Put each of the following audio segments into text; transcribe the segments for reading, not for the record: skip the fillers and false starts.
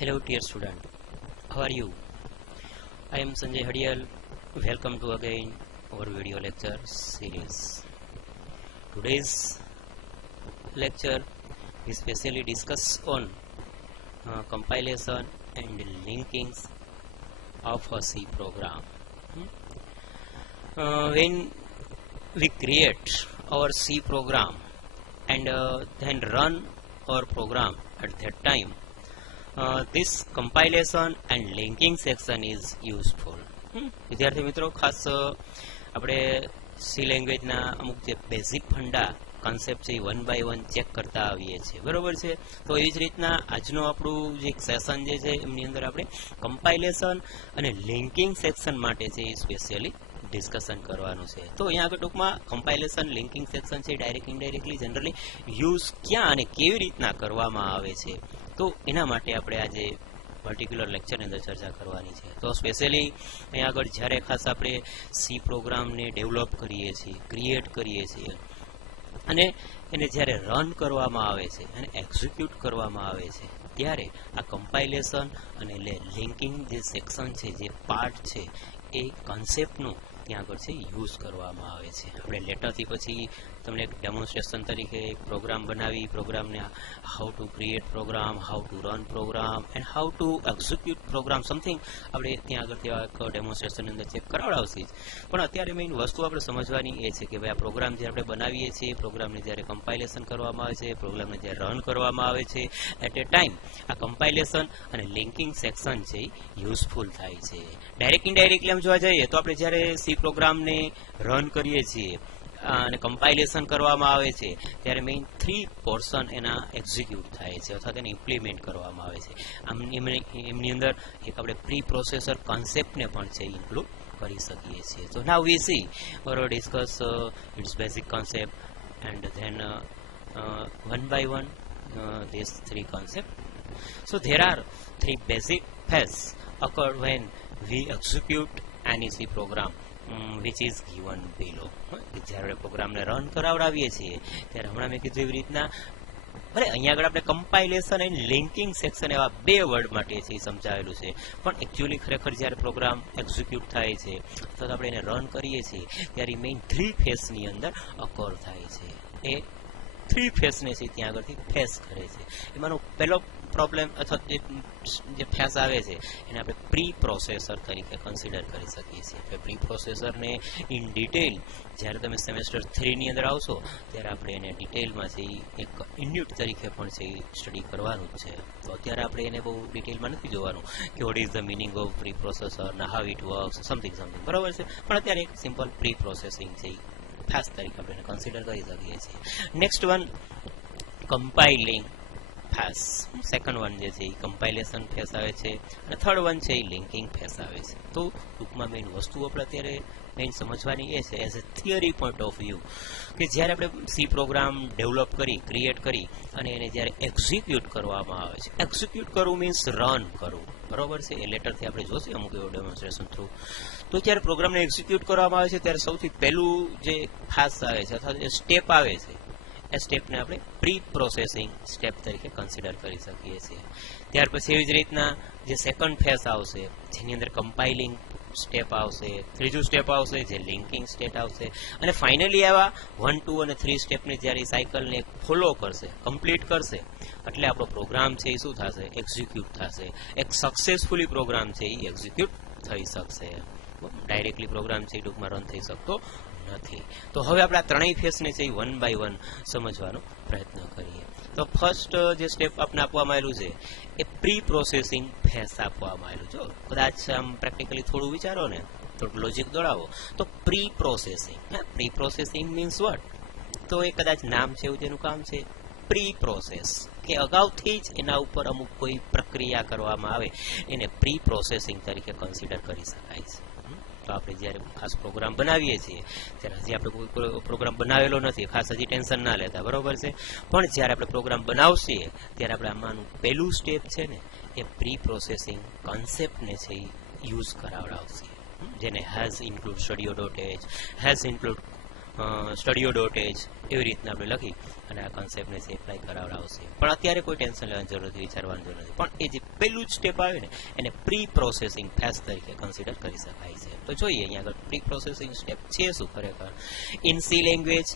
Hello dear student, how are you? I am Sanjay Hadiyal. Welcome to again our video lecture series. Today's lecture we specially discuss on compilation and linkings of a C program. When we create our C program and then run our program at that time, this compilation and linking section is useful. વિદ્યાર્થી મિત્રો, ખાસ આપણે C લેંગ્વેજના અમુક જે basic funda concept છે એ 1 by 1 check કરતા આવીએ છીએ, બરોબર છે. તો એવી જ રીતના આજનું આપણું જે સેશન જે છે એમની અંદર આપણે કમ્પાઇલેશન અને લિંકિંગ સેક્શન માટે છે એ સ્પેશિયલી ડિસ્કશન કરવાનું છે. તો અહીંયા આગળ ટૂંકમાં કમ્પાઇલેશન લિંકિંગ સેક્શન છે ડાયરેક્ટ ઇનડાયરેક્ટલી જનરલી યુઝ ક્યાં અને કેવી રીતના કરવામાં આવે છે, તો એના માટે આપણે આજે પર્ટિક્યુલર લેક્ચરની અંદર ચર્ચા કરવાની છે. તો સ્પેશિયલી અહીંયા આગળ જ્યારે ખાસ આપણે સી પ્રોગ્રામને ડેવલપ કરીએ છીએ, ક્રિએટ કરીએ છીએ અને એને જ્યારે રન કરવામાં આવે છે અને એક્ઝિક્યુટ કરવામાં આવે છે, ત્યારે આ કમ્પાઇલેશન અને લિંકિંગ જે સેક્શન છે, જે પાર્ટ છે, એ કોન્સેપ્ટનું ત્યાં આગળ છે યુઝ કરવામાં આવે છે. આપણે લેટરથી પછી તમને એક ડેમોન્સ્ટ્રેશન તરીકે એક પ્રોગ્રામ બનાવી, પ્રોગ્રામને how to create program, how to run program and how to execute program something આપણે ત્યાં આગળ ત્યાં એક ડેમોન્સ્ટ્રેશનની અંદર ચેક કરાવડાવશે. પણ અત્યારે મેઇન વસ્તુ આપણે સમજવાની એ છે કે ભાઈ આ પ્રોગ્રામ જે આપણે બનાવીએ છીએ, પ્રોગ્રામને જ્યારે કમ્પાઇલેશન કરવામાં આવે છે, પ્રોગ્રામને જ્યારે રન કરવામાં આવે છે, એટ એ ટાઈમ આ કમ્પાઇલેશન અને લિંકિંગ સેક્શન છે એ યુઝફુલ થાય છે. ડાયરેક્ટ ઇનડાયરેક્ટલી આમ જોવા જઈએ તો આપણે જ્યારે સી પ્રોગ્રામને રન કરીએ છીએ અને કમ્પાઇલેશન કરવામાં આવે છે, ત્યારે મેઇન 3 પોર્શન એના એક્ઝિક્યુટ થાય છે અથવા તેને ઇમ્પ્લિમેન્ટ કરવામાં આવે છે. એમની અંદર એક આપણે પ્રી પ્રોસેસર કોન્સેપ્ટને પણ છે ઇન્ક્લુડ કરી શકીએ છીએ. So now we see or discuss its basic concept and then one by one these 3 concepts. So there are 3 basic phases occur when we execute any C program which is given below. જ્યારે પ્રોગ્રામને run કરાવડાવીએ છીએ ત્યારે હમણાં મેં કીધું એવી રીતના ભલે અહીંયા આગળ આપણે કમ્પાઇલેશન એન્ડ લિંકિંગ સેક્શન એવા 2 વર્ડ માટે છે એ સમજાવેલું છે, પણ એકચ્યુઅલી ખરેખર જ્યારે પ્રોગ્રામ એક્ઝિક્યુટ થાય છે તો આપણે એને રન કરીએ છીએ ત્યારે મેઇન 3 ફેઝની અંદર અકોર થાય છે. એ 3 ફેઝને છે ત્યાં આગળથી ફેસ કરે છે. એમાંનો પહેલો પ્રોબ્લેમ અથવા જે ફેઝ આવે છે એને આપણે પ્રી પ્રોસેસર તરીકે કન્સિડર કરી શકીએ છીએ. આપણે પ્રી પ્રોસેસરને ઇન ડિટેલ જ્યારે તમે સેમેસ્ટર 3 ની અંદર આવશો ત્યારે આપણે એને ડિટેલમાં છે એક યુનિટ તરીકે પણ છે સ્ટડી કરવાનું જ છે. તો અત્યારે આપણે એને બહુ ડિટેલમાં નથી જોવાનું કે what is the meaning of pre processor ને હાઉ ઇટ વર્ક્સ સમથિંગ બરાબર છે. પણ અત્યારે એક સિમ્પલ પ્રી પ્રોસેસિંગ છે ફેઝ તરીકે આપણે કન્સિડર કરી શકીએ છીએ. Next one compiling phase, second one જે છે એ કમ્પાઇલેશન ફેઝ આવે છે અને થર્ડ વન છે એ લિંકિંગ ફેઝ આવે છે. તો ટૂંકમાં મેઇન વસ્તુ આપણે અત્યારે મેઇન સમજવાની એ છે as a theory point of view કે જ્યારે આપણે સી પ્રોગ્રામ ડેવલપ કરી, ક્રિએટ કરી અને એને જ્યારે એક્ઝિક્યુટ કરવામાં આવે છે, એક્ઝિક્યુટ કરવું મીન્સ રન કરવું, બરોબર છે. એ લેટરથી આપણે જોશું અમુક એવો ડેમોન્સ્ટ્રેશન થ્રુ. તો જ્યારે પ્રોગ્રામને એક્ઝિક્યુટ કરવામાં આવે છે ત્યારે સૌથી પહેલું જે ફેઝ આવે છે અથવા જે સ્ટેપ આવે છે એ સ્ટેપને આપણે પ્રી પ્રોસેસિંગ સ્ટેપ તરીકે કન્સિડર કરી શકીએ છીએ. ત્યાર પછી એવી જ રીતના જે સેકન્ડ ફેઝ આવશે જેની અંદર કમ્પાઇલિંગ સ્ટેપ આવશે, ત્રીજું સ્ટેપ આવશે જે લિંકિંગ સ્ટેપ આવશે અને ફાઇનલી આવા 1, 2 અને 3 સ્ટેપને જ્યારે સાયકલને ફોલો કરશે, કમ્પ્લીટ કરશે એટલે આપણો પ્રોગ્રામ છે એ શું થશે, એક્ઝિક્યુટ થશે. એક સક્સેસફુલી પ્રોગ્રામ છે એ એક્ઝિક્યુટ થઈ શકશે. ડાયરેક્ટલી પ્રોગ્રામ છે એ ટૂંકમાં રન થઈ શકતો નથી. તો હવે આપણે આ ત્રણેય ફેઝને છે એ 1 by 1 સમજવાનો પ્રયત્ન કરીએ. તો ફર્સ્ટ જે સ્ટેપ આપણે આપવામાં આવેલું છે એ પ્રી પ્રોસેસિંગ ફેઝ આપવામાં આવેલું. જો કદાચ આમ પ્રેક્ટિકલી થોડું વિચારો ને, થોડું લોજિક દોડાવો તો પ્રી પ્રોસેસિંગ મીન્સ વોટ? તો એ કદાચ નામ છે એવું જેનું કામ છે પ્રી પ્રોસેસ, કે અગાઉથી જ એના ઉપર અમુક કોઈ પ્રક્રિયા કરવામાં આવે એને પ્રી પ્રોસેસિંગ તરીકે કન્સિડર કરી શકાય છે. તો આપણે જ્યારે ખાસ પ્રોગ્રામ બનાવીએ છીએ ત્યારે હજી આપણે કોઈ પ્રોગ્રામ બનાવેલો નથી, ખાસ હજી ટેન્શન ના લેતા, બરોબર છે. પણ જ્યારે આપણે પ્રોગ્રામ બનાવશીએ ત્યારે આપણે આમાંનું પહેલું સ્ટેપ છે ને એ પ્રી પ્રોસેસિંગ કોન્સેપ્ટને છે એ યુઝ કરાવડાવશે, જેને હેઝ ઇન્ક્લુડ સ્ટુડિયો.h, હેઝ ઇન્ક્લુડ studio.h એવી રીતના આપણે લખી અને આ કન્સેપ્ટને છે એપ્લાય કરાવડાવશે. પણ અત્યારે કોઈ ટેન્શન લેવાની જરૂર નથી, વિચારવાની જરૂર નથી. પણ એ જે પહેલું જ સ્ટેપ આવે ને એને પ્રી પ્રોસેસિંગ ફેઝ તરીકે કન્સિડર કરી શકાય છે. તો જોઈએ અહીંયા આગળ પ્રી પ્રોસેસિંગ સ્ટેપ છે શું ખરેખર. In C language,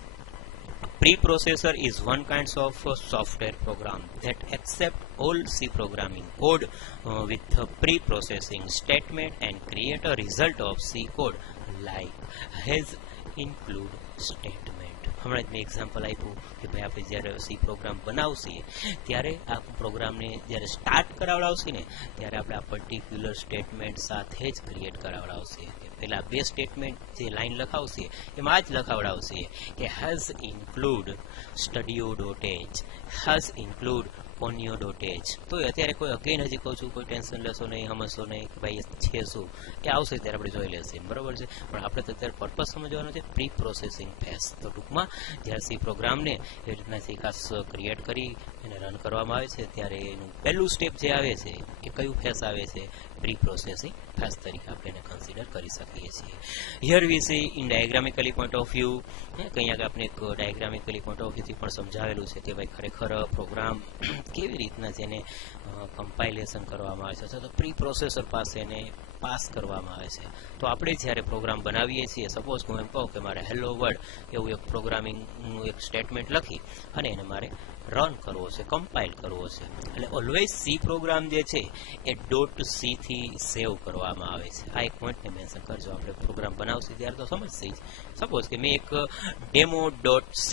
preprocessor is one kind of software program that accept all C programming code with a pre-processing statement and create a result of C code like has include statement. હમણાં જ મેં example આપ્યું કે ભાઈ આપણે જ્યારે C program બનાવશે ત્યારે આ પ્રોગ્રામને જ્યારે સ્ટાર્ટ કરાવડાવશે ને ત્યારે આપણે આ પર્ટિક્યુલર સ્ટેટમેન્ટ સાથે જ ક્રિએટ કરાવડાવશે. પેલા બે સ્ટેટમેન્ટ જે લાઈન લખાવશે એમાં જ લખાવડાવશે કે has include studio.h, has include ponyo.h. તો અત્યારે કોઈ અગેન હજી કહું છું કોઈ ટેન્શન લેશો નહીં, સમજશો નહીં કે ભાઈ છે શું, એ આવશે ત્યારે આપણે જોઈ લેશે, બરોબર છે. પણ આપણે તો અત્યારે પર્પઝ સમજવાનો છે પ્રી પ્રોસેસિંગ ફેઝ. તો ટૂંકમાં જ્યારે સી પ્રોગ્રામને એ રીતના સી ખાસ ક્રિએટ કરી એને રન કરવામાં આવે છે ત્યારે એનું પહેલું સ્ટેપ જે આવે છે એ કયું ફેઝ આવે છે, પ્રી પ્રોસેસિંગ ફેઝ તરીકે આપણે એને કન્સિડર કરી શકીએ છીએ. Here we see in diagrammatically point of view, કંઈ આગળ આપણે એક ડાયાગ્રામિકલી પોઈન્ટ ઓફ વ્યૂથી પણ સમજાવેલું છે કે ભાઈ ખરેખર પ્રોગ્રામ કેવી રીતના જેને કમ્પાઇલેશન કરવામાં આવે છે તો પ્રી પ્રોસેસર પાસે એને પાસ કરવામાં આવે છે. તો આપણે જ્યારે પ્રોગ્રામ બનાવીએ છીએ, સપોઝ હું એમ કહું કે મારે હેલો વર્લ્ડ એવું એક પ્રોગ્રામિંગનું એક સ્ટેટમેન્ટ લખી અને એને મારે રન કરવો છે, કમ્પાઇલ કરવો છે. એટલે ઓલવેઝ સી પ્રોગ્રામ જે છે એ .c થી સેવ કરવામાં આવે છે. આ એક પોઈન્ટને મેન્શન કરજો, આપણે પ્રોગ્રામ બનાવશે ત્યારે તો સમજશે જ. સપોઝ કે મેં એક demo.c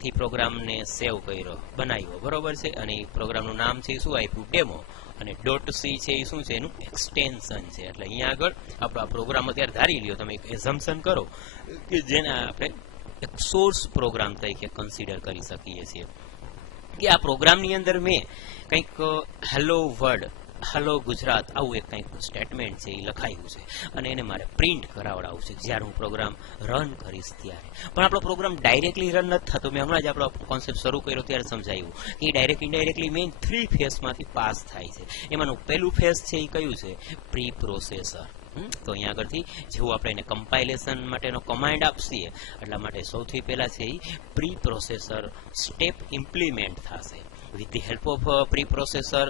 થી પ્રોગ્રામને સેવ કર્યો, બનાવ્યો, બરોબર છે, અને એ પ્રોગ્રામનું નામ છે શું આપ્યું, ડેમો, અને .c છે એ શું છે, એનું એક્સટેન્શન છે. એટલે અહીંયા આગળ આપણો આ પ્રોગ્રામ અત્યારે ધારી લ્યો તમે એક એઝમ્પશન કરો કે જેને આપણે એક સોર્સ પ્રોગ્રામ તરીકે કન્સિડર કરી શકીએ છીએ કે આ પ્રોગ્રામની અંદર મેં કંઈક હેલો વર્લ્ડ, હેલો ગુજરાત આવું એક કંઈક સ્ટેટમેન્ટ છે એ લખાયું છે અને એને મારે પ્રિન્ટ કરાવડાવવું છે જ્યારે હું પ્રોગ્રામ રન કરીશ ત્યારે. પણ આપણો પ્રોગ્રામ ડાયરેક્ટલી રન નથી થતો. મેં હમણાં જ આપણો કોન્સેપ્ટ શરૂ કર્યો ત્યારે સમજાયું કે ડાયરેક્ટ ઇનડાયરેક્ટલી મેઇન 3 ફેઝમાંથી પાસ થાય છે. એમાંનું પહેલું ફેઝ છે એ કયું છે, પ્રી પ્રોસેસર. તો અહીંયા આગળથી જેવું આપણે એને કમ્પાઇલેશન માટેનો કમાન્ડ આપીએ એટલા માટે સૌથી પહેલા છે એ પ્રી પ્રોસેસર સ્ટેપ ઇમ્પ્લિમેન્ટ થશે. With the help of pre processor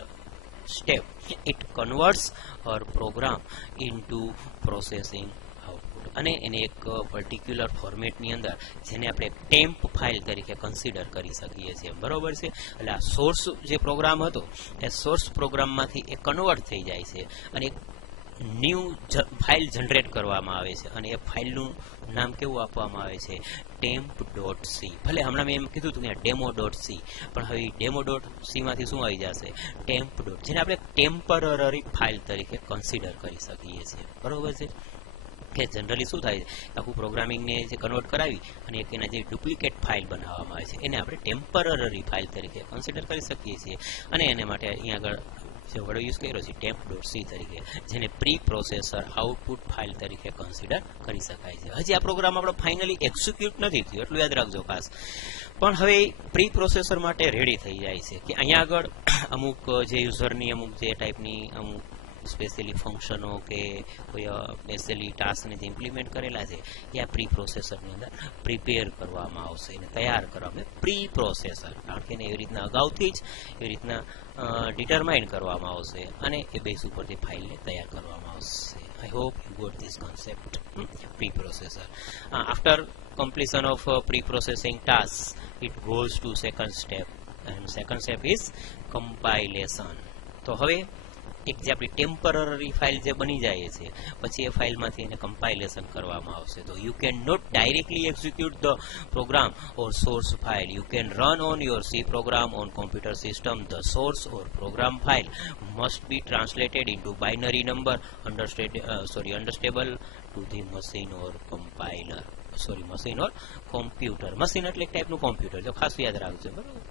step it converts our program into processing output અને એને એક પર્ટિક્યુલર ફોર્મેટની અંદર જેને આપણે ટેમ્પ ફાઇલ તરીકે કન્સિડર કરી શકીએ છીએ, બરોબર છે. એટલે આ સોર્સ જે પ્રોગ્રામ હતો એ સોર્સ પ્રોગ્રામમાંથી એ કન્વર્ટ થઈ જાય છે અને એક ન્યૂ ફાઇલ જનરેટ કરવામાં આવે છે અને એ ફાઇલનું નામ કેવું આપવામાં આવે છે, temp.c. ભલે હમણાં મેં એમ કીધું હતું કે demo.c, પણ હવે demo.c માંથી શું આવી જશે, temp. જેને આપણે ટેમ્પરરી ફાઇલ તરીકે કન્સિડર કરી શકીએ છીએ, બરોબર છે. કે જનરલી શું થાય છે, આખું પ્રોગ્રામિંગને જે કન્વર્ટ કરાવી અને એક એના જે ડુપ્લિકેટ ફાઇલ બનાવવામાં આવે છે એને આપણે ટેમ્પરરી ફાઇલ તરીકે કન્સિડર કરી શકીએ છીએ અને એને માટે અહીંયા આગળ જે વર્ડ યુઝ કર્યો છે temp.c તરીકે, જેને પ્રી પ્રોસેસર આઉટપુટ ફાઇલ તરીકે કન્સિડર કરી શકાય છે. હજી આ પ્રોગ્રામ આપણો ફાઇનલી એક્ઝિક્યુટ નથી થયો, એટલું યાદ રાખજો ખાસ. પણ હવે પ્રી પ્રોસેસર માટે રેડી થઈ જાય છે કે અહીંયા આગળ અમુક જે યુઝરની અમુક જે ટાઈપની અમુક સ્પેશિયલી ફંક્શનો કે કોઈ સ્પેશિયલી ટાસ્કને જે ઇમ્પ્લિમેન્ટ કરેલા છે એ આ પ્રી પ્રોસેસરની અંદર પ્રિપેર કરવામાં આવશે અને તૈયાર કરવામાં પ્રી પ્રોસેસર, કારણ કે એને એવી રીતના અગાઉથી જ એવી રીતના ડિટરમાઇન કરવામાં આવશે અને એ બેઝ ઉપરથી ફાઇલને તૈયાર કરવામાં આવશે. I hope you got this concept. Pre-processor. After completion of pre-processing tasks, it goes to second step, and second step is compilation. તો હવે એક જે આપણી ટેમ્પરરી ફાઇલ જે બની જાય છે પછી એ ફાઇલમાંથી એને કમ્પાઇલેશન કરવામાં આવશે. તો you can not directly execute the program or source file. You can run on your C program on computer system. The source or program file must be translated into binary number understandable to the machine or compiler. Machine or computer. Machine એટલે એક ટાઈપનું computer, જો ખાસ યાદ રાખજો, બરાબર.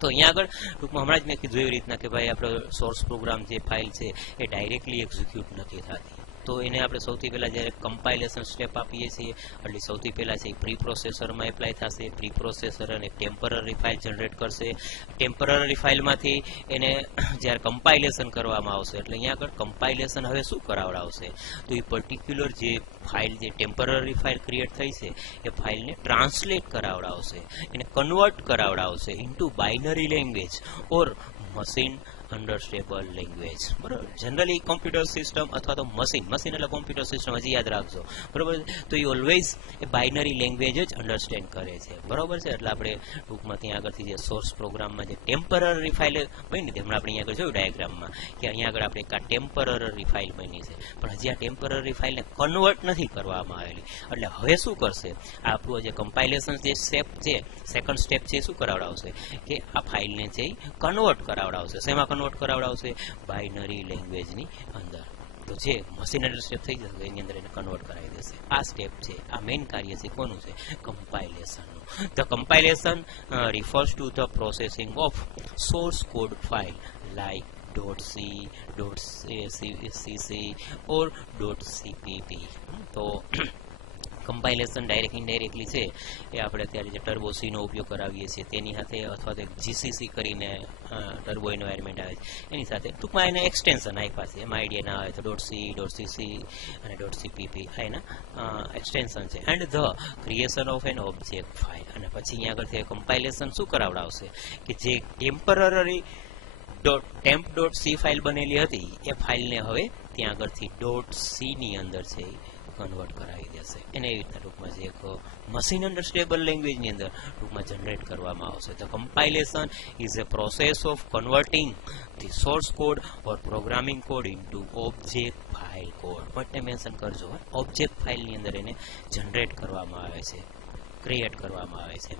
તો અહીંયા આગળ ટૂંકમાં હમણાં જ મેં કીધું એવી રીતના કે ભાઈ આપણો સોર્સ પ્રોગ્રામ જે ફાઇલ છે એ ડાયરેક્ટલી એક્ઝિક્યુટ નથી થતી. તો એને આપણે સૌથી પહેલાં જ્યારે કમ્પાઇલેશન સ્ટેપ આપીએ છીએ એટલે સૌથી પહેલાં છે એ પ્રી પ્રોસેસરમાં એપ્લાય થશે. પ્રી પ્રોસેસર અને ટેમ્પરરી ફાઇલ જનરેટ કરશે. ટેમ્પરરી ફાઇલમાંથી એને જ્યારે કમ્પાઇલેશન કરવામાં આવશે એટલે અહીંયા આગળ કમ્પાઇલેશન હવે શું કરાવડાવશે તો એ પર્ટિક્યુલર જે ફાઇલ જે ટેમ્પરરી ફાઇલ ક્રિએટ થઈ છે એ ફાઇલને ટ્રાન્સલેટ કરાવડાવશે, એને કન્વર્ટ કરાવડાવશે ઇન્ટુ બાઇનરી લેંગ્વેજ ઓર મશીન અન્ડરસ્ટેબલ લેંગ્વેજ. બરાબર, જનરલી કોમ્પ્યુટર સિસ્ટમ અથવા તો મશીન એટલે કોમ્પ્યુટર સિસ્ટમ હજી યાદ રાખજો. બરાબર, તો એ ઓલવેઝ એ બાઇનરી લેંગ્વેજ જ અન્ડરસ્ટેન્ડ કરે છે. બરાબર છે, એટલે આપણે ટૂંકમાં ત્યાં આગળથી જે સોર્સ પ્રોગ્રામમાં જે ટેમ્પરરી ફાઇલ બની હતી હમણાં આપણે અહીંયા આગળ જોયું ડાયાગ્રામમાં કે અહીંયા આગળ આપણે એક આ ટેમ્પરરી ફાઇલ બની છે પણ હજી આ ટેમ્પરરી ફાઇલને કન્વર્ટ નથી કરવામાં આવેલી. એટલે હવે શું કરશે આપણું જે કમ્પાઇલેશન જે સ્ટેપ છે સેકન્ડ સ્ટેપ છે શું કરાવડાવશે કે આ ફાઇલને છે કન્વર્ટ કરાવડાવશે. શેમાં કન્વર્ટ કરાવડાવશે? બાઇનરી લેંગ્વેજની અંદર. તો જે મશીન સ્ટેપ થઈ જશે એની અંદર એને કન્વર્ટ કરાવી દેશે. આ સ્ટેપ છે, આ મેઇન કાર્ય છે કોનું છે? કમ્પાઇલેશનનું. The compilation refers to the processing of source code file like .c, .cc or .cpp. તો કમ્પાઇલેશન ડાયરેક્ટ ઇનડાયરેક્ટલી છે એ આપણે અત્યારે જે ટર્બો સીનો ઉપયોગ કરાવીએ છીએ તેની સાથે અથવા તો જીસીસી કરીને ટર્બો એન્વાયરમેન્ટ આવે છે એની સાથે ટૂંકમાં એને એક્સટેન્શન આપ્યા છે. એમાં આઈડિયા ના આવે તો .c, .cc અને .cpp આ એના એક્સટેન્શન છે. And the creation of N object file. અને પછી અહીંયા આગળથી કમ્પાઇલેશન શું કરાવડાવશે કે જે ટેમ્પરરી temp.c ફાઇલ બનેલી હતી એ ફાઇલને હવે ત્યાં આગળથી .c ની અંદર છે કન્વર્ટ કરાવી દેશે. એને એવી રીતના ટૂંકમાં જે એક મશીન અન્ડરસ્ટેબલ લેંગ્વેજની અંદર ટૂંકમાં જનરેટ કરવામાં આવશે. The compilation is a process of converting the source code or programming code into object file code. બટને મેન્શન કરજો, ઓબ્જેક્ટ ફાઇલની અંદર એને જનરેટ કરવામાં આવે છે, ક્રિએટ કરવામાં આવે છે.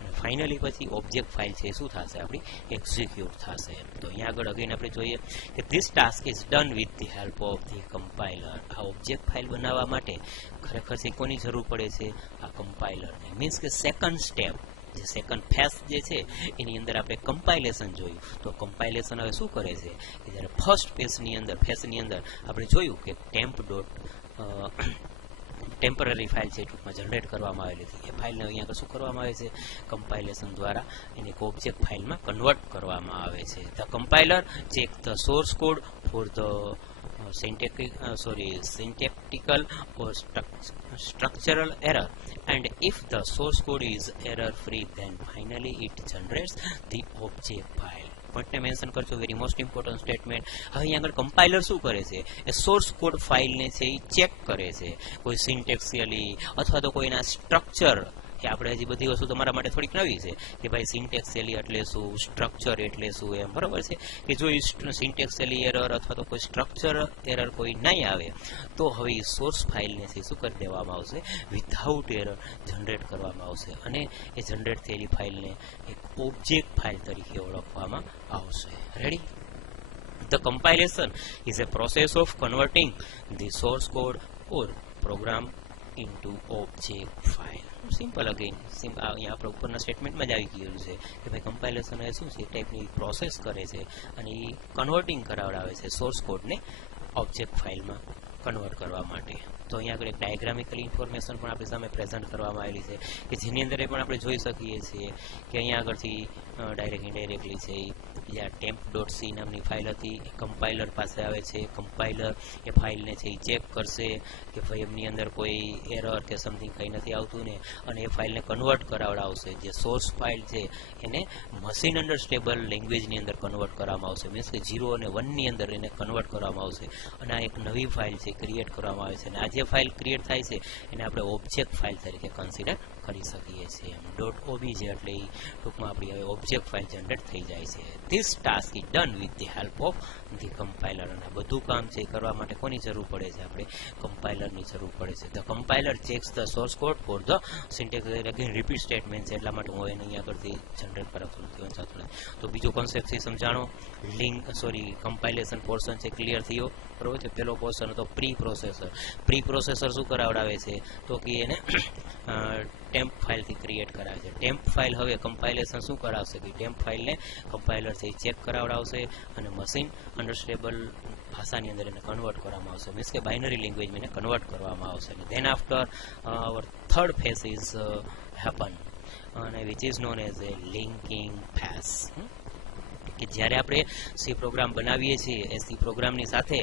અને ફાઇનલી પછી ઓબ્જેક્ટ ફાઇલ છે શું થશે? આપણી એક્ઝિક્યુટ થશે. તો અહીંયા આગળ અગેન આપણે જોઈએ કે this task is done with the help of the compiler. આ ઓબ્જેક્ટ ફાઇલ બનાવવા માટે ખરેખર છે કોની જરૂર પડે છે? આ કમ્પાઇલરની. મીન્સ કે સેકન્ડ સ્ટેપ જે સેકન્ડ ફેઝ જે છે એની અંદર આપણે કમ્પાઇલેશન જોયું. તો કમ્પાઇલેશન હવે શું કરે છે કે જ્યારે ફર્સ્ટ ફેઝની અંદર આપણે જોયું કે ટેમ્પરરી ફાઇલ છે ટૂંકમાં જનરેટ કરવામાં આવેલી હતી. એ ફાઇલને અહીંયા આગળ શું કરવામાં આવે છે? કમ્પાઇલેશન દ્વારા એને એક ઓબ્જેક્ટ ફાઇલમાં કન્વર્ટ કરવામાં આવે છે. The compiler check the source code for the syntactical or structural error, and if the source code is error free, then finally it generates the object file. પોઈન્ટને મેન્શન કરજો, very most important statement. હવે અહીંયા આગળ compiler શું કરે છે? એ source code ફાઇલને છે એ ચેક કરે છે, કોઈ સિન્ટેક્સિયલી અથવા તો કોઈના સ્ટ્રક્ચર. કે આપણે હજી બધી વસ્તુ તમારા માટે થોડીક નવી છે કે ભાઈ સિન્ટેક્સિયલી એટલે શું, સ્ટ્રક્ચર એટલે શું, એમ બરાબર છે કે જો સિન્ટેક્સિયલી એરર અથવા તો કોઈ સ્ટ્રક્ચર એરર કોઈ નહીં આવે તો હવે એ સોર્સ ફાઇલને છે શું કરી દેવામાં આવશે? વિધાઉટ એરર જનરેટ કરવામાં આવશે અને એ જનરેટ થયેલી ફાઇલને એક ઓબ્જેક્ટ ફાઇલ તરીકે ઓળખવામાં આવશે. Ready? The compilation is a process of converting the source code or program into object file. Simple again અહીંયા આપણે ઉપરના સ્ટેટમેન્ટમાં જ આવી ગયેલું છે કે ભાઈ કમ્પાઇલેશન એ શું છે ટાઈપની પ્રોસેસ કરે છે અને એ કન્વર્ટિંગ કરાવડાવે છે સોર્સ કોડને ઓબ્જેક્ટ ફાઇલમાં કન્વર્ટ કરવા માટે. તો અહીંયા આગળ એક ડાયાગ્રામિકલ ઇન્ફોર્મેશન પણ આપણી સામે પ્રેઝન્ટ કરવામાં આવેલી છે કે જેની અંદર પણ આપણે જોઈ શકીએ છીએ કે અહીંયા આગળથી ડાયરેક્ટ ઇનડાયરેક્ટલી છે જ્યાં temp.c નામની ફાઇલ હતી એ કમ્પાઇલર પાસે આવે છે. કમ્પાઇલર એ ફાઇલને છે એ ચેક કરશે કે ભાઈ એમની અંદર કોઈ એરર કે સમથિંગ કંઈ નથી આવતું ને, અને એ ફાઇલને કન્વર્ટ કરાવડાવશે. જે સોર્સ ફાઇલ છે એને મશીન અન્ડરસ્ટેબલ લેંગ્વેજની અંદર કન્વર્ટ કરવામાં આવશે. મીન્સ કે 0 અને 1 ની અંદર એને કન્વર્ટ કરવામાં આવશે અને આ એક નવી ફાઇલ છે ક્રિએટ કરવામાં આવે છે. અને આ જે ફાઇલ ક્રિએટ થાય છે એને આપણે ઓબ્જેક્ટ ફાઇલ તરીકે કન્સિડર કરી શકીએ છીએ. .obj એટલે ટૂંકમાં આપણી હવે ઓબ્જેક્ટ ફાઇલ જનરેટ થઈ જાય છે. This task is done with the help of the compiler. અને બધું કામ છે કરવા માટે કોની જરૂર પડે છે? આપણે કમ્પાઇલરની જરૂર પડે છે. The compiler checks the source code for the syntax. Again repeat statement છે એટલા માટે હું એને અહીંયા આગળથી જનરેટ કરાવતો નથી વંચાતું નથી. તો બીજો કોન્સેપ્ટ છે સમજાણો. કમ્પાઇલેશન પોર્શન છે ક્લિયર થયો બરોબર છે. પેલો પોર્શન હતો પ્રી પ્રોસેસર. પ્રી પ્રોસેસર શું કરાવડાવે છે તો કે એને ટેમ્પ ફાઇલથી ક્રિએટ કરાવે છે. ટેમ્પ ફાઇલ હવે કમ્પાઇલેશન શું કરાવશે કે ટેમ્પ ફાઇલને કમ્પાઇલરથી ચેક કરાવડાવશે અને મશીન અન્ડરસ્ટેબલ ભાષાની અંદર એને કન્વર્ટ કરવામાં આવશે, મીન્સ કે બાઇનરી લેંગ્વેજમાં એને કન્વર્ટ કરવામાં આવશે. અને then after our third phase is happen અને which is known as a linking phase. કે જ્યારે આપણે સી પ્રોગ્રામ બનાવીએ છીએ એ સી પ્રોગ્રામની સાથે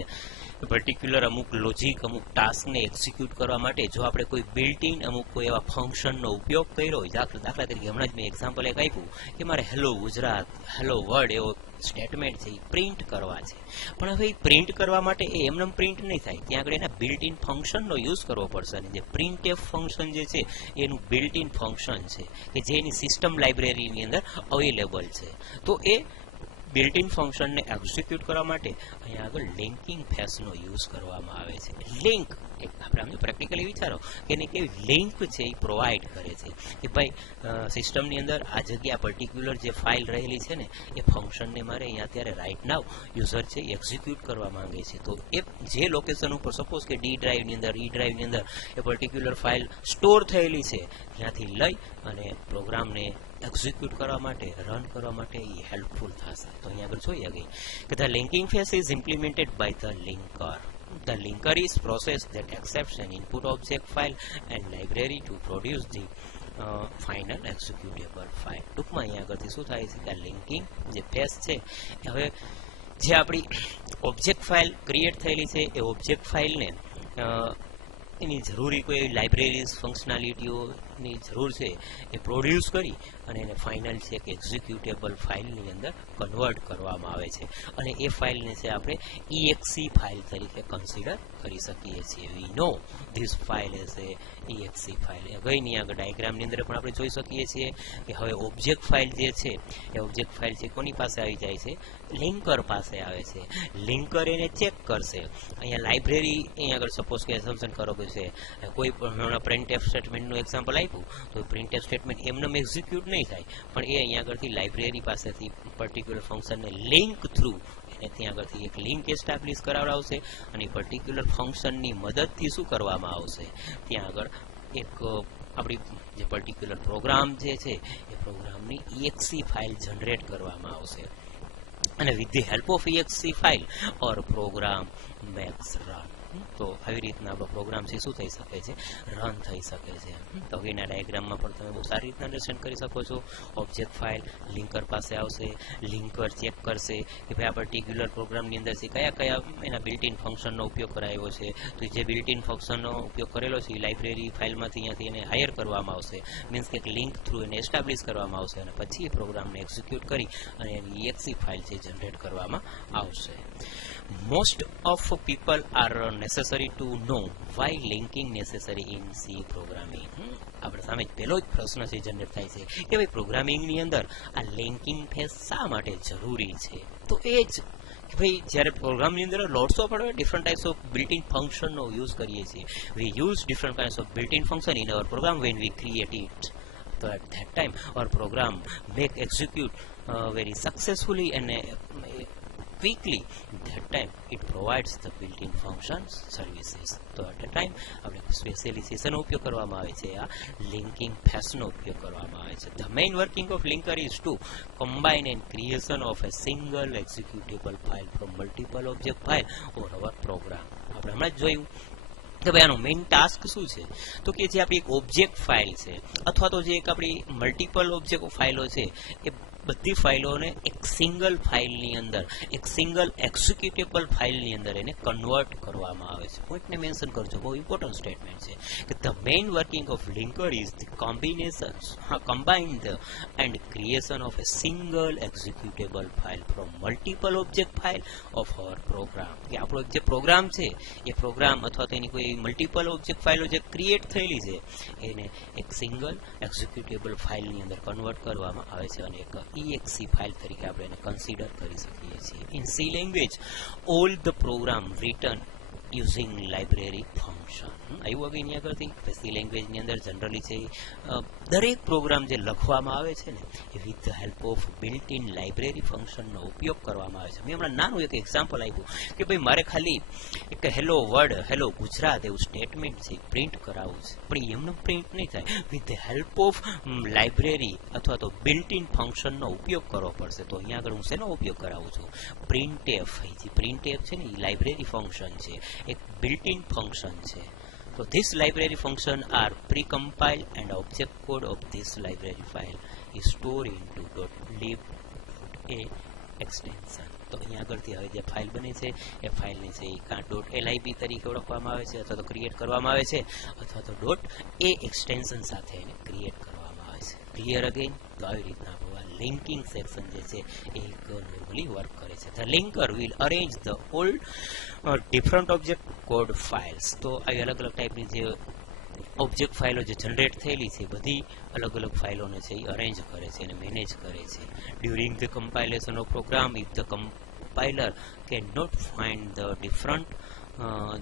પર્ટિક્યુલર અમુક લોજિક, અમુક ટાસ્કને એક્ઝિક્યુટ કરવા માટે જો આપણે કોઈ બિલ્ટ ઇન અમુક કોઈ એવા ફંક્શનનો ઉપયોગ કર્યો હોય, દાખલા તરીકે હમણાં જ મેં એક્ઝામ્પલ એક આપ્યું કે મારે હેલો ગુજરાત, હેલો વર્લ્ડ એવો સ્ટેટમેન્ટ છે એ પ્રિન્ટ કરવા છે, પણ હવે એ પ્રિન્ટ કરવા માટે એ એમનેમ પ્રિન્ટ નહીં થાય, ત્યાં આગળ એના બિલ્ટ ઇન ફંક્શનનો યુઝ કરવો પડશે. અને જે પ્રિન્ટ એફ ફંક્શન જે છે એનું બિલ્ટ ઇન ફંક્શન છે કે જે એની સિસ્ટમ લાઇબ્રેરીની અંદર અવેલેબલ છે. તો એ બિલ્ટ ઇન ફંક્શનને એક્ઝિક્યુટ કરવા માટે અહીંયા આગળ લિંકિંગ ફેઝનો યુઝ કરવામાં આવે છે. લિંક આપણે આમ પ્રેક્ટિકલી વિચારો કે એને કેવી લિંક છે એ પ્રોવાઈડ કરે છે કે ભાઈ સિસ્ટમની અંદર આ જગ્યા પર્ટિક્યુલર જે ફાઇલ રહેલી છે ને એ ફંક્શનને મારે અહીંયા અત્યારે રાઇટ નાવ યુઝર છે એ એક્ઝિક્યુટ કરવા માંગે છે. તો એ જે લોકેશન ઉપર સપોઝ કે ડી ડ્રાઈવની અંદર, ઈ ડ્રાઈવની અંદર એ પર્ટિક્યુલર ફાઇલ સ્ટોર થયેલી છે, ત્યાંથી લઈ અને પ્રોગ્રામને એક્ઝિક્યુટ કરવા માટે, રન કરવા માટે એ હેલ્પફુલ થશે. તો અહીંયા આગળ જોઈએ ગઈ કે the linking phase is implemented by the linker. The linker is process that accepts an input object file and library to produce the final executable file. ટૂંકમાં અહીંયા આગળથી શું થાય છે કે આ લિંકિંગ જે ફેઝ છે હવે જે આપણી ઓબ્જેક્ટ ફાઇલ ક્રિએટ થયેલી છે એ ઓબ્જેક્ટ ફાઇલને એની જરૂરી કોઈ લાઇબ્રેરીઝ ફંક્શનાલિટીઓની જરૂર છે એ પ્રોડ્યુસ કરી અને એને ફાઇનલ છે કે એક્ઝિક્યુટેબલ ફાઇલની અંદર કન્વર્ટ કરવામાં આવે છે. અને એ ફાઇલને છે આપણે EXE ફાઇલ તરીકે કન્સિડર કરી શકીએ છીએ. We know this file as a EXE file. ગઈની આગળ ડાયાગ્રામની અંદર પણ આપણે જોઈ શકીએ છીએ કે હવે ઓબ્જેક્ટ ફાઇલ જે છે એ ઓબ્જેક્ટ ફાઇલ છે કોની પાસે આવી જાય છે? લિંકર પાસે આવે છે. લિંકર એને ચેક કરશે. અહીંયા લાઇબ્રેરી અહીંયા આગળ સપોઝ કે એસમ્પશન કરો કે છે કોઈ પણ પ્રિન્ટ એફ સ્ટેટમેન્ટનું એક્ઝામ્પલ આપ્યું તો પ્રિન્ટ એફ સ્ટેટમેન્ટ એમને એક્ઝિક્યુટ નહીં થાય, પણ એ અહીંયા આગળથી લાઇબ્રેરી પાસેથી પર્ટિક્યુલર ફંક્શનને લિંક થ્રુ એને ત્યાં આગળથી એક લિંક એસ્ટાબ્લિશ કરાવડાવશે અને પર્ટિક્યુલર ફંક્શનની મદદથી શું કરવામાં આવશે ત્યાં આગળ એક આપણી જે પર્ટિક્યુલર પ્રોગ્રામ જે છે એ પ્રોગ્રામની EXE ફાઇલ જનરેટ કરવામાં આવશે. અને with the help of EXE file or program makes run. તો આવી રીતના આપણો પ્રોગ્રામ છે શું થઈ શકે છે? રન થઈ શકે છે. તો એના ડાયાગ્રામમાં પણ તમે બહુ સારી રીતના અન્ડરસ્ટેન્ડ કરી શકો છો. ઓબ્જેક્ટ ફાઇલ લિંકર પાસે આવશે, લિંકર ચેક કરશે કે ભાઈ આ પર્ટિક્યુલર પ્રોગ્રામની અંદર છે કયા કયા એના બિલ્ટ ઇન ફંક્શનનો ઉપયોગ કરાયો છે. તો જે બિલ્ટ ઇન ફંક્શનનો ઉપયોગ કરેલો છે એ લાઇબ્રેરી ફાઇલમાંથી અહીંયાથી એને હાયર કરવામાં આવશે, મીન્સ કે લિંક થ્રુ એને એસ્ટાબ્લિશ કરવામાં આવશે અને પછી એ પ્રોગ્રામને એક્ઝિક્યુટ કરી અને એની EXE ફાઇલ છે જનરેટ કરવામાં આવશે. Most of people are necessary to know why linking necessary in C programming. આપણે સામે પહેલો જ પ્રશ્ન છે જનરેટ થાય છે કે ભાઈ પ્રોગ્રામિંગની અંદર આ લિંકિંગ ફેઝ શા માટે જરૂરી છે? તો એ જ કે ભાઈ જ્યારે પ્રોગ્રામની અંદર lots of different types of built in ફંક્શનનો યુઝ કરીએ છીએ. We use different kinds of built in function in our program when we create it. So at that time our program make execute very successfully and quickly. That time it provides the built-in functions services. તો at a time આપણે સ્પેશિયલાઇઝેશનનો ઉપયોગ કરવામાં આવે છે, આ linking ફેઝનો ઉપયોગ કરવામાં આવે છે. The main working of linker is to combine and creation of a single executable file from multiple object file or our program. આપણે હમણાં જ જોયું કે ભાઈ આનો મેઇન ટાસ્ક શું છે? તો કે જે આપણી એક ઓબ્જેક્ટ ફાઇલ છે અથવા તો જે એક આપણી મલ્ટિપલ ઓબ્જેક્ટ ફાઇલો છે એ બધી ફાઇલોને એક સિંગલ ફાઇલની અંદર, એક સિંગલ એક્ઝિક્યુટેબલ ફાઇલની અંદર એને કન્વર્ટ કરવામાં આવે છે. પોઈન્ટને મેન્શન કરજો, બહુ ઇમ્પોર્ટન્ટ સ્ટેટમેન્ટ છે કે the main working of linker is the combine the and creation of a single executable file from multiple object file of our program. કે આપણો જે પ્રોગ્રામ છે એ પ્રોગ્રામ અથવા તો એની કોઈ મલ્ટિપલ ઓબ્જેક્ટ ફાઇલો જે ક્રિએટ થયેલી છે એને એક સિંગલ એક્ઝિક્યુટેબલ ફાઇલની અંદર કન્વર્ટ કરવામાં આવે છે અને એક EXE ફાઇલ તરીકે આપણે એને કન્સિડર કરી શકીએ છીએ. In C language all the program written using library function આવ્યું આગળ એની આગળથી સી લેંગ્વેજની અંદર જનરલી છે દરેક પ્રોગ્રામ જે લખવામાં આવે છે ને એ with the help of built in library ફંક્શનનો ઉપયોગ કરવામાં આવે છે. મેં હમણાં નાનું એક એક્ઝામ્પલ આપ્યું કે ભાઈ મારે ખાલી એક હેલો વર્ડ હેલો ગુજરાત એવું સ્ટેટમેન્ટ છે પ્રિન્ટ કરાવવું છે, પણ એમને પ્રિન્ટ નહીં થાય. With the help of library અથવા તો બિલ્ટ ઇન ફંક્શનનો ઉપયોગ કરવો પડશે. તો અહીંયા આગળ હું શેનો ઉપયોગ કરાવું છું? પ્રિન્ટએફ. જે પ્રિન્ટએફ છે ને એ લાઇબ્રેરી ફંક્શન છે, એક બિલ્ટ ઇન ફંક્શન છે. So this library function are precompiled and object code of this library file is stored into .lib.a extension. તો અહીંયા આગળથી હવે જે ફાઇલ બને છે એ ફાઇલને છે એ કાં .lib તરીકે ઓળખવામાં આવે છે અથવા તો ક્રિએટ કરવામાં આવે છે અથવા તો .a એક્સટેન્શન સાથે એને ક્રિએટ કરવામાં આવે છે. Clear again? તો આવી રીતના લિંકિંગ સેક્શન જે છે એ એક નોર્મલી વર્ક કરે છે. The linker will arrange the all different object code files. તો આવી અલગ અલગ ટાઈપની જે ઓબ્જેક્ટ ફાઇલો જે જનરેટ થયેલી છે બધી અલગ અલગ ફાઇલોને છે એ અરેન્જ કરે છે અને મેનેજ કરે છે. During the compilation of program if the compiler can not find the different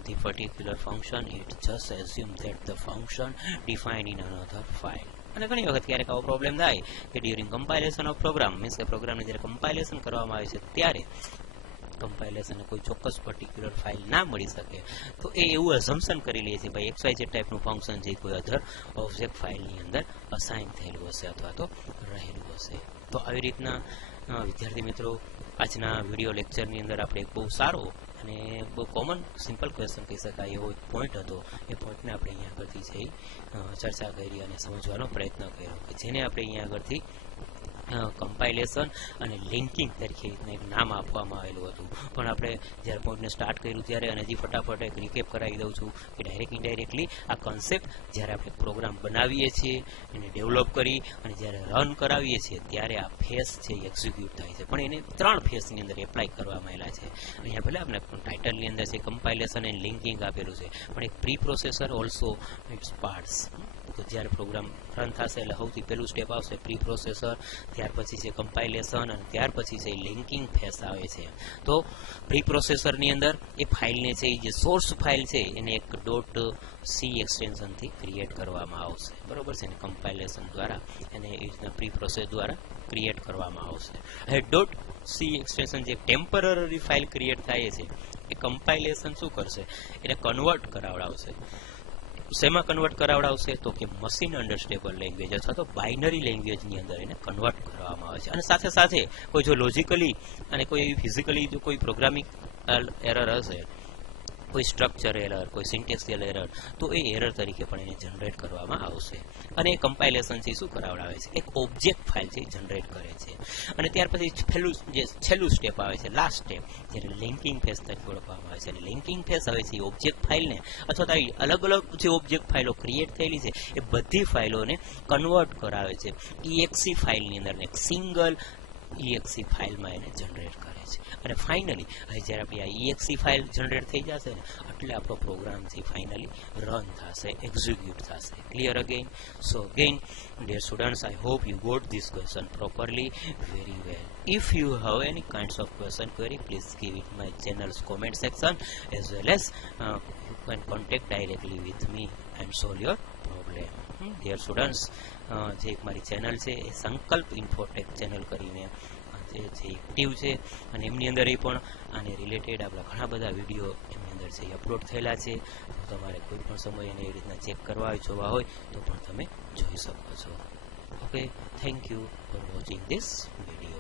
the particular function, it just assume that the function defined in another file. અને ઘણી વખત ક્યારેક આવો પ્રોબ્લેમ થાય કે during compilation of program means કે પ્રોગ્રામને જ્યારે કમ્પાઇલેશન કરવામાં આવે છે ત્યારે કમ્પાઇલેશનને કોઈ ચોક્કસ પર્ટિક્યુલર ફાઇલ ના મળી શકે તો એ એવું અઝમ્પશન કરી લે છે ભાઈ XYZ ટાઈપનું ફંક્શન જે કોઈ અધર ઓબ્જેક્ટ ફાઇલની અંદર અસાઇન થયેલું હશે અથવા તો રહેલું હશે. તો આવી રીતના વિદ્યાર્થી મિત્રો આજના વિડીયો લેક્ચરની અંદર આપણે એક બહુ સારો અને બહુ કોમન સિમ્પલ ક્વેશ્ચન કહી શકાય એવો એક પોઈન્ટ હતો. એ પોઈન્ટને આપણે અહીંયા આગળથી છે ચર્ચા કરી અને સમજવાનો પ્રયત્ન કર્યો કે જેને આપણે અહીંયા આગળથી કમ્પાઇલેશન અને લિંકિંગ તરીકે એક નામ આપવામાં આવેલું હતું. પણ આપણે જ્યારે પોઈન્ટને સ્ટાર્ટ કર્યું ત્યારે અને હજી ફટાફટ એક રિકેપ કરાવી દઉં છું કે ડાયરેક્ટ ઇનડાયરેક્ટલી આ કન્સેપ્ટ જ્યારે આપણે પ્રોગ્રામ બનાવીએ છીએ એને ડેવલપ કરી અને જ્યારે રન કરાવીએ છીએ ત્યારે આ ફેસ છે એ એક્ઝિક્યુટ થાય છે. પણ એને 3 ફેસની અંદર એપ્લાય કરવામાં આવેલા છે. અહીંયા ભલે આપણે ટાઇટલની અંદર છે કમ્પાઇલેશન એન્ડ લિંકિંગ આપેલું છે પણ એક preprocessor also its parts. તો જ્યારે પ્રોગ્રામ રન થશે એટલે સૌથી પહેલું સ્ટેપ આવશે પ્રી પ્રોસેસર, ત્યાર પછી છે કમ્પાઇલેશન અને ત્યાર પછી છે લિંકિંગ ફેસ આવે છે. તો પ્રી પ્રોસેસરની અંદર એ ફાઇલને છે એ જે સોર્સ ફાઇલ છે એને એક .c એક્સટેન્શનથી ક્રિએટ કરવામાં આવશે. બરોબર છે ને? કમ્પાઇલેશન દ્વારા એને એ રીતના પ્રી પ્રોસેસ દ્વારા ક્રિએટ કરવામાં આવશે. હવે .c એક્સટેન્શન જે ટેમ્પરરી ફાઇલ ક્રિએટ થાય છે એ કમ્પાઇલેશન શું કરશે? એને કન્વર્ટ કરાવડાવશે. શેમાં કન્વર્ટ કરાવડાવશે? તો કે મશીન અન્ડરસ્ટેબલ લેંગ્વેજ અથવા તો બાઇનરી લેંગ્વેજની અંદર એને કન્વર્ટ કરવામાં આવે છે. અને સાથે સાથે કોઈ જો લોજિકલી અને કોઈ ફિઝિકલી જો કોઈ પ્રોગ્રામિંગ એરર હશે, કોઈ સ્ટ્રક્ચર એરર, કોઈ સિન્ટેક્સિયલ એરર, તો એ એરર તરીકે પણ એને જનરેટ કરવામાં આવશે. અને એ કમ્પાઇલેશન છે શું કરાવડાવે છે? એક ઓબ્જેક્ટ ફાઇલ છે જનરેટ કરે છે. અને ત્યાર પછી છેલ્લું સ્ટેપ આવે છે, લાસ્ટ સ્ટેપ, જ્યારે લિંકિંગ ફેસ તરીકે ઓળખવામાં આવે છે. અને લિંકિંગ ફેસ આવે છે એ ઓબ્જેક્ટ ફાઇલને અથવા તો અલગ અલગ જે ઓબ્જેક્ટ ફાઇલો ક્રિએટ થયેલી છે એ બધી ફાઇલોને કન્વર્ટ કરાવે છે exe ફાઇલની અંદર, એક સિંગલ exe ફાઇલમાં એને જનરેટ કરે છે. અને ફાઇનલી હવે જ્યારે આપણી આ exe ફાઇલ જનરેટ થઈ જશે ને એટલે આપણો પ્રોગ્રામ છે ફાઇનલી રન થશે, એક્ઝિક્યુટ થશે. Clear again? So again dear students, I hope you got this question properly very well. If you have any kinds of question query, please give it my channel's comment section as well as you can contact directly with me and solve your problem. Dear students, જે એક મારી channel છે એ સંકલ્પ Infotech channel કરીને જે active છે અને એમની અંદર એ પણ આને રિલેટેડ આપણા ઘણા બધા વિડીયો એમની અંદર છે એ અપલોડ થયેલા છે. તો તમારે કોઈ પણ સમય એને એવી રીતના ચેક કરવા હોય, જોવા હોય તો પણ તમે જોઈ શકો છો. Okay, thank you for watching this video.